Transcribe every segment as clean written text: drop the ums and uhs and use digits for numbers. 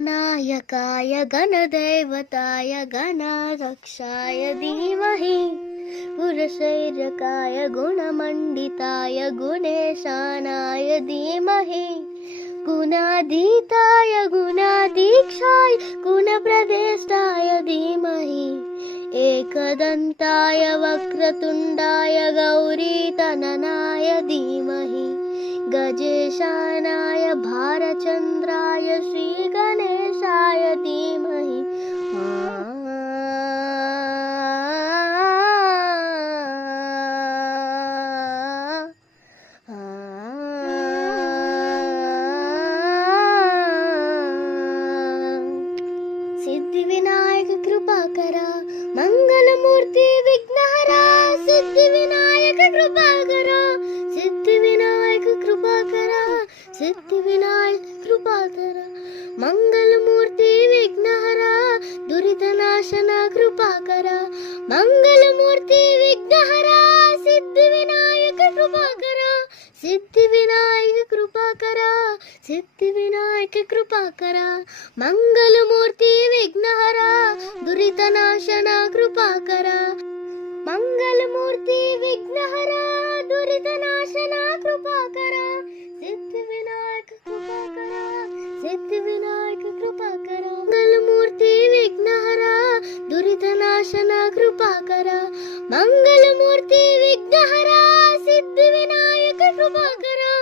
नायकाय गणदैवताय गणरक्षाय धीमहि गुणशैर्यकाय गुणमण्डिताय गुणेशानाय धीमहि गुणाधीताय गुणाधीक्षाय गुणप्रदेष्टाय धीमहि एकदन्ताय वक्रतुण्डाय गौरीतननाय धीमहि गजेशानाय भारचन्द्राय श्रीगणेशाय धीमहि सिद्धिविनायक कृपाकरा मंगलमूर्ति विघ्नहरा सिद्धिविनायक कृपाकरा सिद्धिविनायक कृपाकरा सिद्धिविनायक कृपाकरा मंगलमूर्ति विघ्नहरा दुरितनाशना कृपाकरा मंगलमूर्ति विघ्नहरा सिद्धिविनायक कृपाकरा सिद्धिविनायक कृपाकरा सिद्धिविनायक कृपाकरा मंगलमूर्ति विघ्नहरा दुरितनाशना कृपाकरा मंगलमूर्ति विघ्नहरा दुरितनाशना कृपाकरा सिद्धिविनायक कृपाकरा सिद्धिविनायक कृपाकरा मंगलमूर्ति विघ्नहरा दुरितनाशना कृपाकरा मंगलमूर्ति विघ्नहरा सिद्धिविनायक कृपाकरा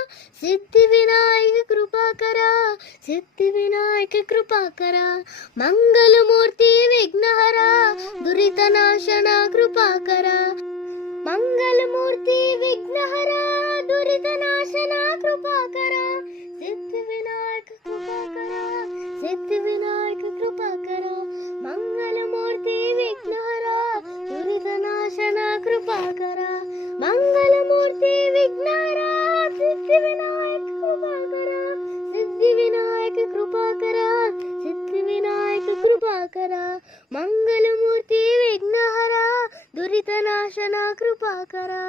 सिद्धिविनायक कृपाकरा सिद्धिविनायक कृपाकरा मंगलमूर्ति विघ्नहरा दुरितनाशना कृपाकरा मंगलमूर्ति विघ्नहरा दुरितनाशना कृपाकरा सिद्धिविनायक कृपाकरा सिद्धिविनायक कृपाकरा मंगलमूर्ति विघ्नहरा दुरितनाशना कृपाकरा मंगलमूर्ति विघ्नहरा सिद्धिविनायक कृपाकरा सिद्धिविनायक कृपाकरा सिद्धिविनायक कृपाकरा मंगलमूर्ति विघ्नहरा दुरितनाशना कृपाकरा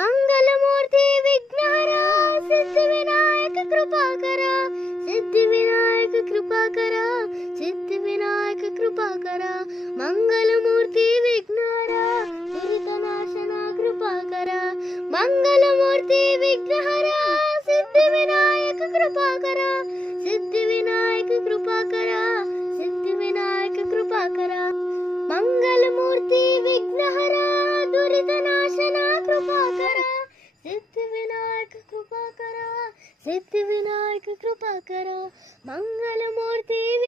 मंगलमूर्ति विघ्नहरा सिद्धिविनायक कृपाकरा सिद्धिविनायक कृपाकरा सिद्धिविनायक कृपाकरा मंगलमूर्ति विघ्नहरा दुरितनाशना कृपाकरा मंगलमूर्ति विघ्नहरा सिद्धिविनायक कृपाकरा सिद्धिविनायक कृपाकरा सिद्धिविनायक कृपाकरा मंगलमूर्ति विघ्नहरा दुरितनाशना कृपाकरा सिद्धिविनायक कृपाकरा सिद्धिविनायक कृपाकरा मंगल